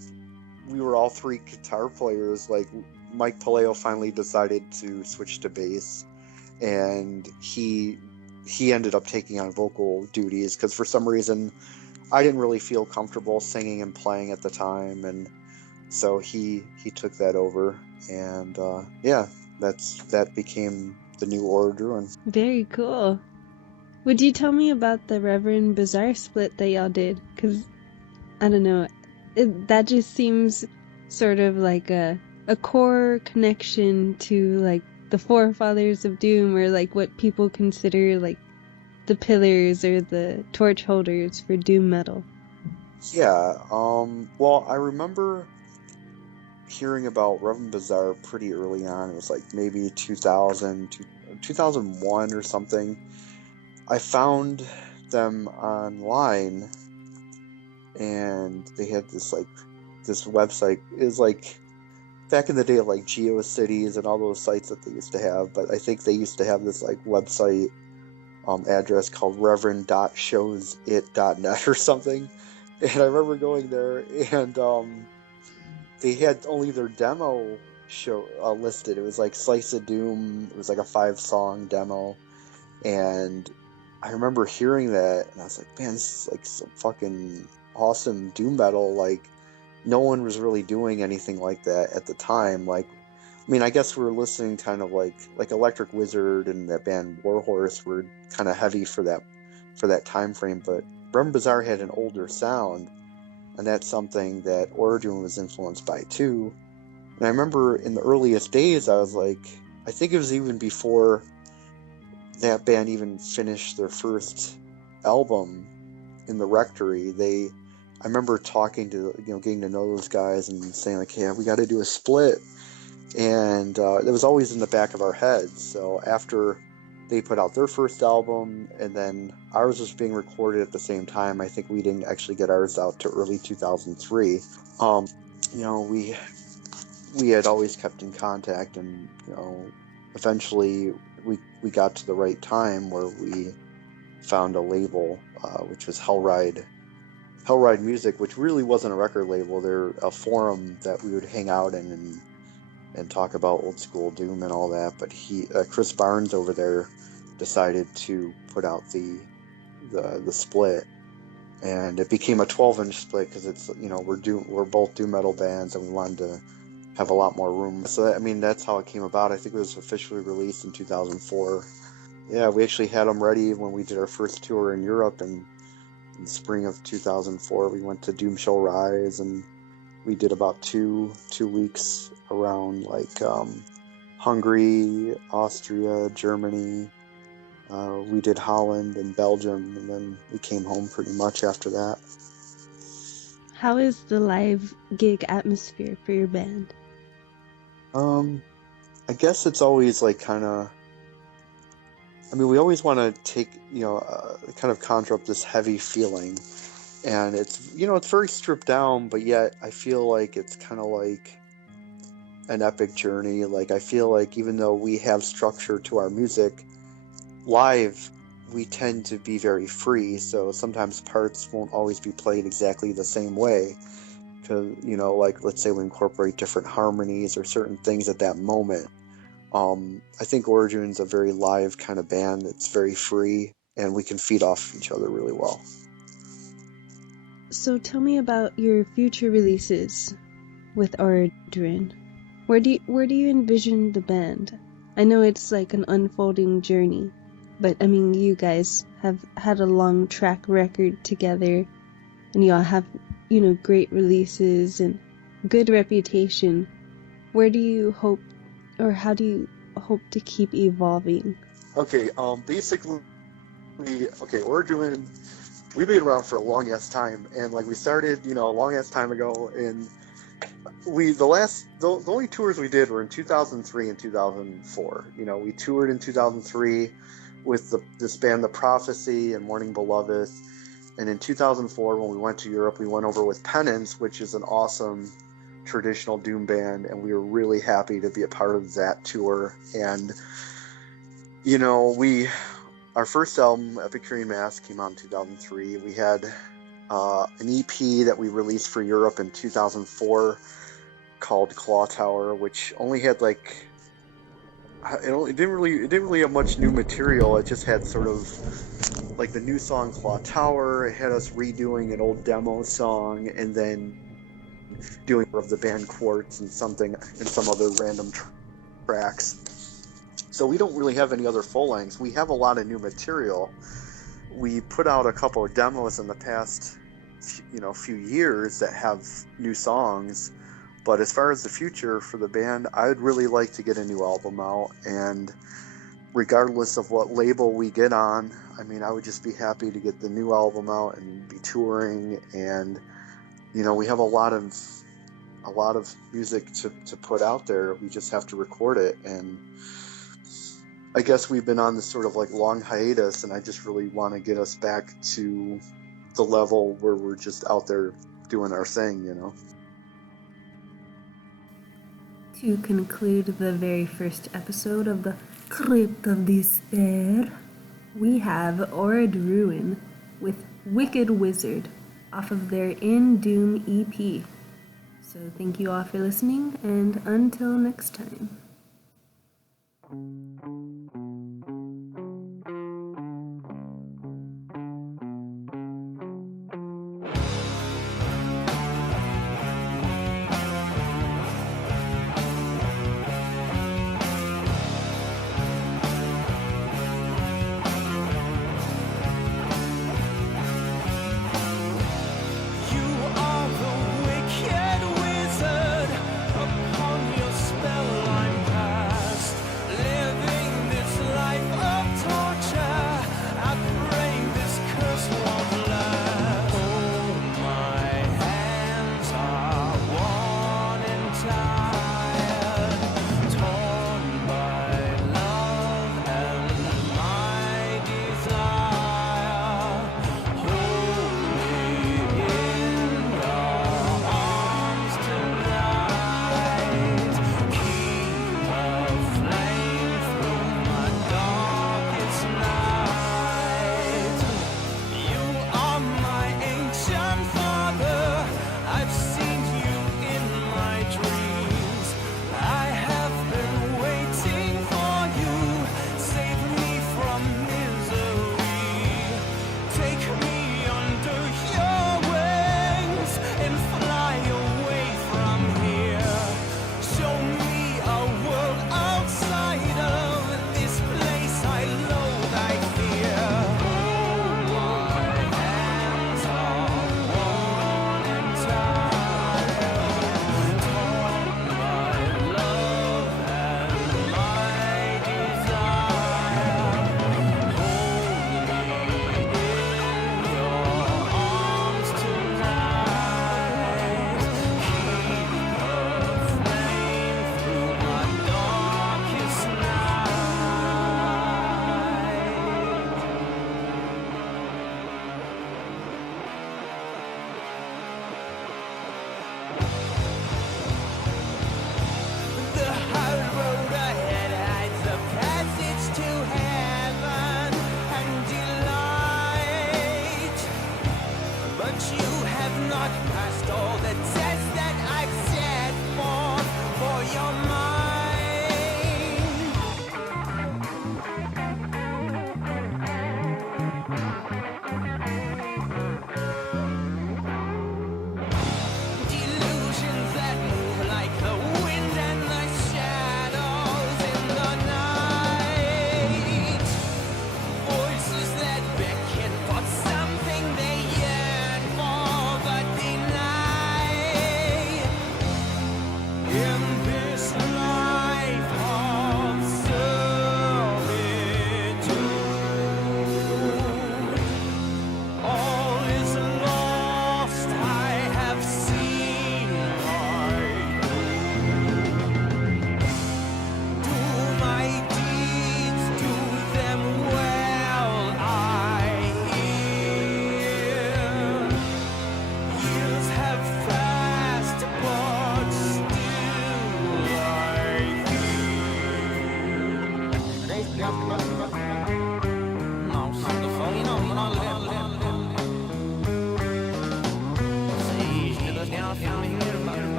We were all three guitar players. Like Mike Paleo finally decided to switch to bass, and he ended up taking on vocal duties because for some reason I didn't really feel comfortable singing and playing at the time, and so he took that over, and that became the new Orodruin. Very cool. Would you tell me about the Reverend Bizarre split that y'all did? Because, I don't know, that just seems sort of like a core connection to like the forefathers of Doom, or like what people consider like the pillars or the torch holders for Doom metal. Yeah, well, I remember hearing about Reverend Blizaro pretty early on. It was like maybe 2000, 2001 or something. I found them online, and they had this website. It was like back in the day of like GeoCities and all those sites that they used to have, but I think they used to have this like website address called reverend.showsit.net or something. And I remember going there, and they had only their demo show listed. It was like Slice of Doom. It was like a 5-song demo, and I remember hearing that, and I was like, man, this is like some fucking awesome doom metal. Like, no one was really doing anything like that at the time. Like, I mean, I guess we were listening kind of like Electric Wizard and that band Warhorse were kind of heavy for that time frame, but Blizaro had an older sound, and that's something that Orodruin was influenced by too. And I remember in the earliest days, I was like, I think it was even before that band even finished their first album in the Rectory. I remember talking to, getting to know those guys and saying like, hey, we got to do a split. And it was always in the back of our heads. So after they put out their first album, and then ours was being recorded at the same time, I think we didn't actually get ours out to early 2003. We had always kept in contact, and eventually we got to the right time where we found a label, which was Hellride Music, which really wasn't a record label. They're a forum that we would hang out in and talk about old school doom and all that. But Chris Barnes over there decided to put out the split, and it became a 12-inch split because it's we're both doom metal bands, and we wanted to have a lot more room. So that's how it came about. I think it was officially released in 2004. Yeah, we actually had them ready when we did our first tour in Europe, and in the spring of 2004 we went to Doom Shall Rise, and we did about two weeks around like Hungary, Austria, Germany. We did Holland and Belgium, and then we came home pretty much after that. How is the live gig atmosphere for your band? I guess it's always like kind of, we always want to take, kind of conjure up this heavy feeling, and it's, it's very stripped down, but yet I feel like it's kind of like an epic journey. Like, I feel like even though we have structure to our music, live we tend to be very free, so sometimes parts won't always be played exactly the same way, because like, let's say we incorporate different harmonies or certain things at that moment. I think Orodruin's a very live kind of band that's very free, and we can feed off each other really well. So tell me about your future releases with Orodruin. Where do you envision the band? I know it's like an unfolding journey, but you guys have had a long track record together, and y'all have, great releases and good reputation. Where do you hope, or how do you hope to keep evolving? Okay, basically, Orodruin, we've been around for a long ass time, and like we started, a long ass time ago, and the only tours we did were in 2003 and 2004. We toured in 2003 with this band, The Prophecy, and Mourning Beloved, and in 2004 when we went to Europe, we went over with Penance, which is an awesome traditional doom band, and we were really happy to be a part of that tour. And our first album, Epicurean Mass, came out in 2003. We had an EP that we released for Europe in 2004 called Claw Tower, which only had like, it didn't really have much new material. It just had sort of like the new song Claw Tower. It had us redoing an old demo song, and then doing of the band Quartz and some other random tracks. So we don't really have any other full lengths. We have a lot of new material. We put out a couple of demos in the past few years that have new songs, but as far as the future for the band, I'd really like to get a new album out, and regardless of what label we get on, I would just be happy to get the new album out and be touring. And we have a lot of music to put out there. We just have to record it, and I guess we've been on this sort of like long hiatus, and I just really want to get us back to the level where we're just out there doing our thing, you know. To conclude the very first episode of the Crypt of Despair, we have Orodruin with Wicked Wizard off of their In Doom EP. So thank you all for listening, and until next time.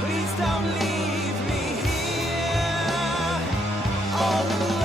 Please don't leave me here all alone.